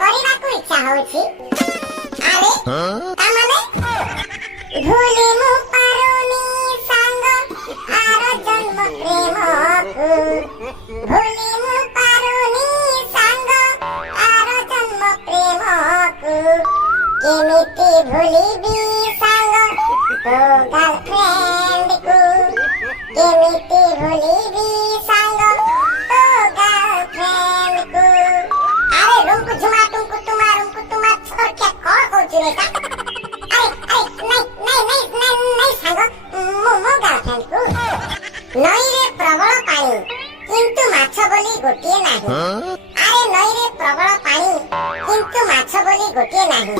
କରିବାକୁ ଇଚ୍ଛା ହଉଛି। ଆରେ ତାମାନେ ଭୁଲି ମୁଁ ପାରୁନି ସାଙ୍ଗ ଆର ଜନ୍ମ ପ୍ରେମକୁ, ଭୁଲି ମୁଁ ପାରୁନି ସାଙ୍ଗ ଆର ଜନ୍ମ ପ୍ରେମକୁ, କେମିତି ଭୁଲିବି ସାଙ୍ଗ ତୋ ଗାର୍ଲଫ୍ରେଣ୍ଡକୁ, କେମିତି ଭୁଲିବି ସାଙ୍ଗ ତୋ ଗାର୍ଲଫ୍ରେଣ୍ଡକୁ। ଆରେ ରୁଙ୍କୁ ଝୁମା ଟୁଙ୍କୁ ତୁମା ରୁଙ୍କୁ ତୁମା ଛୋରକିଆ କଣ କହୁଛୁ ରେ ତା? ନାଇଁ ସାଙ୍ଗ ମୁଁ ମୋ ଗାର୍ଲଫ୍ରେଣ୍ଡକୁ। ନଈରେ ପ୍ରବଳ ପାଣି କିନ୍ତୁ ମାଛ ବୋଲି ଗୋଟିଏ ନାହିଁ। ଆରେ ନଈରେ ପ୍ରବଳ ପାଣି କିନ୍ତୁ ମାଛ ବୋଲି ଗୋଟିଏ ନାହିଁ।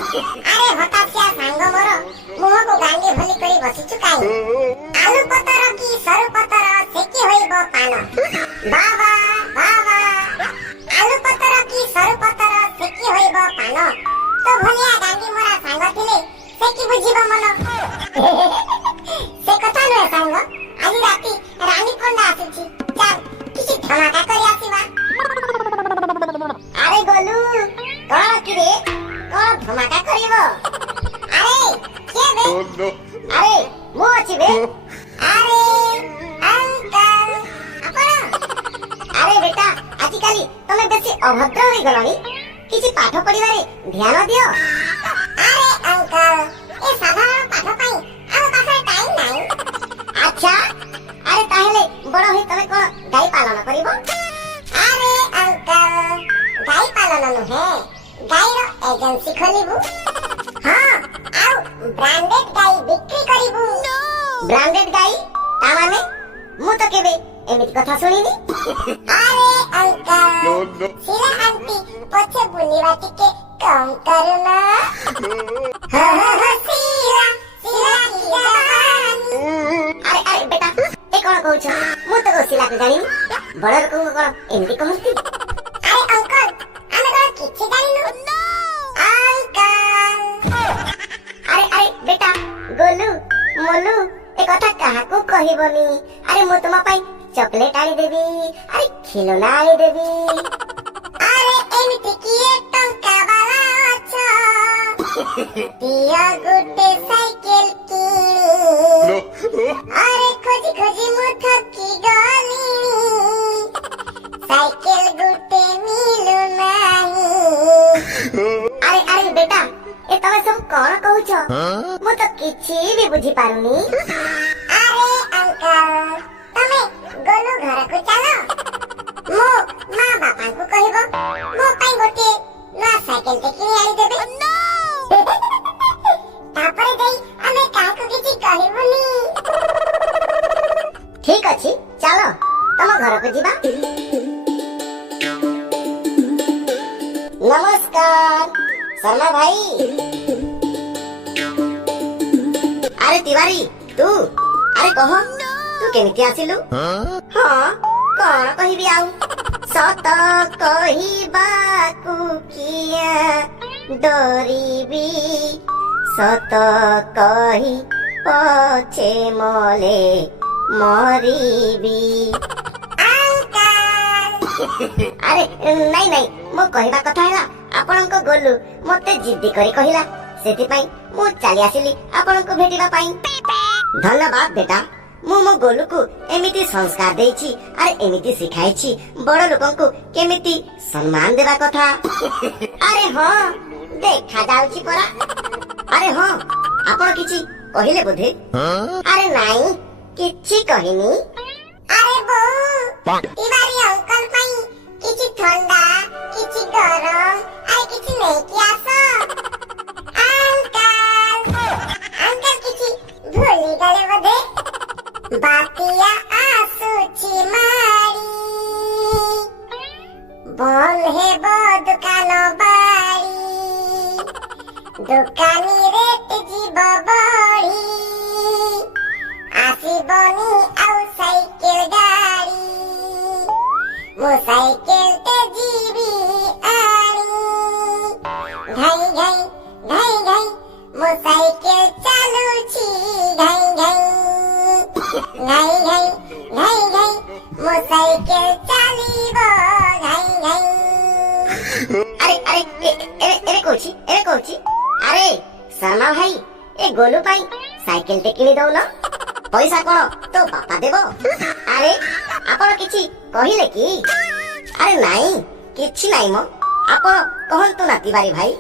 ଆରେ ହତାଶିଆ ସାଙ୍ଗ ମୋର ମୁହଁକୁ ଗାଣ୍ଡି ଭଲି କରି ବସିଛୁ କାହିଁ? ଆଳୁ ପତର କି ସରୁ ପତର ସେକି ହୋଇବ ପାନ। ବାବା ବାବା ଆଳୁ ପତର କି ସରୁ ପତର ସେକି ହୋଇବ ପାନ। ତ ଭଳିଆ ଗାଣ୍ଡି ମରା ସାଙ୍ଗ ଥିଲେ ସେକି ବୁଝିବ ମନ। ସେ କଥା ନୁହେଁ ସାଙ୍ଗ, ଆଜି ରାତି ରାନୀ ପଣ୍ଡା ଆସୁଛି, ଚାଲ କିଛି ଧମାକା କରି ଆସିବା। ଆରେ ଗୋଲୁ କଣ କିରେ, କଣ ଧମାକା କରିବ? ଆରେ କିଏ ବେ? ଆରେ ମୁଁ ଅଛି ବେ। ଆରେ ଅଙ୍କଲ ଆପଣ? ଆରେ ବେଟା ଆଜିକାଲି ତମେ ବେଶୀ ଅଭଦ୍ର ହୋଇଗଲଣି, କିଛି ପାଠ ପଢିବାରେ ଧ୍ୟାନ ଦିଅ। ଆରେ ଅଙ୍କଲ ଏ ସାଧାରଣ ପାଠ ପାଇଁ ଆମ ପାଖରେ ଟାଇମ୍ ନାହିଁ। ଆଚ୍ଛା ଆରେ ତାହେଲେ ବଡ ହୋଇ ତମେ କଣ ଗାଈ ପାଳନ କରିବ? ଆରେ ଅଙ୍କଲ ଗାଈ ପାଳନ ନୁହେଁ, ଗାଈର ଏଜେନ୍ସି ଖୋଲିବୁ। ହଁ ଆଉ ବ୍ରାଣ୍ଡେଡ ଗାଈ ବିକ୍ରି କରିବୁ। ବ୍ରାଣ୍ଡେଡ ଗାଈ ତାମାନେ? ମୁଁ ତ କେବେ ଏମିତି କଥା ଶୁଣିନି। ଆରେ ଅଙ୍କଲ ଶିଲା ଆଣ୍ଟି ପଛେ ବୁଲିବା ଟିକେ କମ୍ କରୁନ। ଆରେ ବେଟା ଏ କଣ କହୁଛ? ମୁଁ ତ ଶିଲାକୁ ଜାଣିନି, ବଡ ଲୋକଙ୍କୁ କଣ ଏମିତି କହନ୍ତି? ଆରେ ଅଙ୍କଲ ଆମେ କଣ କିଛି ଜାଣିନୁ? ଅଙ୍କଲ ଆରେ ବେଟା ଗୋଲୁ ମୋଲୁ ଏ କଥା କାହାକୁ କହିବନି। ଆରେ ମୁଁ ତୁମ ପାଇଁ ଚକଲେଟ ଆଣିଦେବି, ଆରେ ଖେଳନା ଆଣିଦେବି। ଆରେ ଏମିତି କିଏ ଟଙ୍କା ବାଲା ଅଛ, ଦିଅ ଗୋଟେ ସାଇକେଲ କିଣି। ଆରେ ଖୋଜି ଖୋଜି ମୁଁ ଥକି ଗଲିଣି, ସାଇକେଲ ଗୋଟେ ମିଳୁନାହିଁ। ଆରେ ବେଟା ଏ ତମେ ସବୁ କଣ କହୁଛ? ମୁଁ ତ କିଛି ବି ବୁଝିପାରୁନି। ଆରେ ଅଙ୍କଲ ତମେ ଗୋଲୁ ଘରକୁ ଚାଲ, ମୋ ମା ବାପାଙ୍କୁ କହିବ ମୋ ପାଇଁ ଗୋଟେ ନୂଆ ସାଇକେଲଟେ କିଣି ଆଣିଦେବେ। ତାପରେ ଯାଇ ଆମେ କାହାକୁ କିଛି କହିବୁନି। ଠିକ ଅଛି ଚାଲ ତମ ଘରକୁ ଯିବା। ନମସ୍କାର ଶର୍ମା ଭାଇ। ଆରେ ତିୱାରୀ ତୁ, ଆରେ କହ ତୁ କେମିତି ଆସିଲୁ? ହଁ କଣ କହିବି ଆଉ, ସତ କହିବାକୁ କିଆ ଡରିବି, ସତ କହି ପଛେ ମଲେ ମରିବି। ଆରେ ନାଇଁ ମୋ କହିବା କଥା ହେଲା ଆପଣଙ୍କ ଗୋଲୁ ମତେ ଜିଦ୍ଦି କରି କହିଲା, ସେଥିପାଇଁ ମୁଁ ଚାଲି ଆସିଲି ଆପଣଙ୍କୁ ଭେଟିବା ପାଇଁ। ଧନ୍ୟବାଦ ବେଟା, ମୁଁ ମୋ ଗୋଲୁକୁ ଏମିତି ସଂସ୍କାର ଦେଇଛି, ଆରେ ଏମିତି ଶିଖାଇଛି ବଡ ଲୋକଙ୍କୁ କେମିତି ସମ୍ମାନ ଦେବା କଥା। ଆରେ ହଁ ଦେଖା ଯାଉଛି ପରା। ଆରେ ହଁ ଆପଣ କିଛି କହିଲେ ବୋଧେ? ଆରେ ନାଇଁ କିଛି କହିନି। ଆରେ ବୋଉ ତିୱାରୀ ଅଙ୍କଲ ପାଇଁ କିଛି ଥଣ୍ଡା କିଛି ଗରମ ଆରେ କିଛି ନେଇକି ଆସ। ଅଙ୍କଲ କିଛି ଭୁଲିଗଲେ ବୋଧେ? ବାତିଆ ଆସୁଛି ମାରି, ବନ୍ଦ ହେବ ଦୋକାନ ବାଡ଼ି, ଦୋକାନୀ ରେଟ୍ ଯିବ ବଢି, ଆସିବନି ଆଉ ସାଇକେଲ ଗାଡ଼ି, ମୁଁ ସାଇକେଲଟେ ଯିବି ଆଣି। ଘାଇ ଘାଇ ଘାଇ ଘାଇ ମୋ ସାଇକେଲ ଚାଲୁଛି ଘାଇ ଘାଇ, ଘାଇ ଘାଇ ଘାଇ ଘାଇ ମୋ ସାଇକେଲ ଚାଲିବ ଘାଇ ଘାଇ। ଆରେ ଏବେ କହୁଛି ଆରେ ଶର୍ମା ଭାଇ ଏ ଗୋଲୁ ପାଇଁ ସାଇକେଲ ଟେ କିଣି ଦଉନ ପଇସା କଣ ତୋ ବାପା ଦେବ ଆରେ ଆପଣ କିଛି କହିଲେ କି ଆରେ ନାଇଁ କିଛି ନାଇଁ ମ ଆପଣ କହନ୍ତୁ ନା ତିବାରୀ ଭାଇ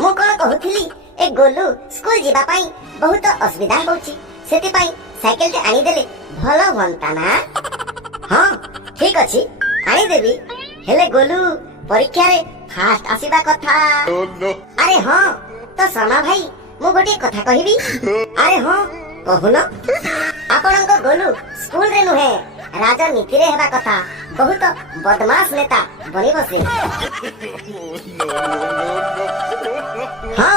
ମୁଁ କଣ କହୁଥିଲି ଏ ଗୋଲୁ ସ୍କୁଲ ଯିବା ପାଇଁ ବହୁତ ଅସୁବିଧା ହଉଛି ସେଥିପାଇଁ ସାଇକେଲ ଟେ ଆଣିଦେଲେ ଭଲ ହୁଅନ୍ତା ନା ହଁ ଠିକ ଅଛି ଆଣିଦେବି ହେଲେ ଗୋଲୁ ପରୀକ୍ଷାରେ ଫାଷ୍ଟ ଆସିବା କଥା ଆରେ ହଁ ତ ଶର୍ମା ଭାଇ ମୁଁ ଗୋଟିଏ କଥା କହିବି ଆରେ ହଁ କହୁନ ଆପଣଙ୍କ ଗୋଲୁ ସ୍କୁଲରେ ନୁହେଁ ରାଜନୀତିରେ ହେବା କଥା ବହୁତ ବଦମାସ ନେତା ବନିବ ସେ ହଁ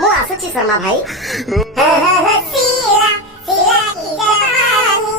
ମୁଁ ଆସୁଛି ଶର୍ମା ଭାଇ ସିରା, ସିରା की जवानी,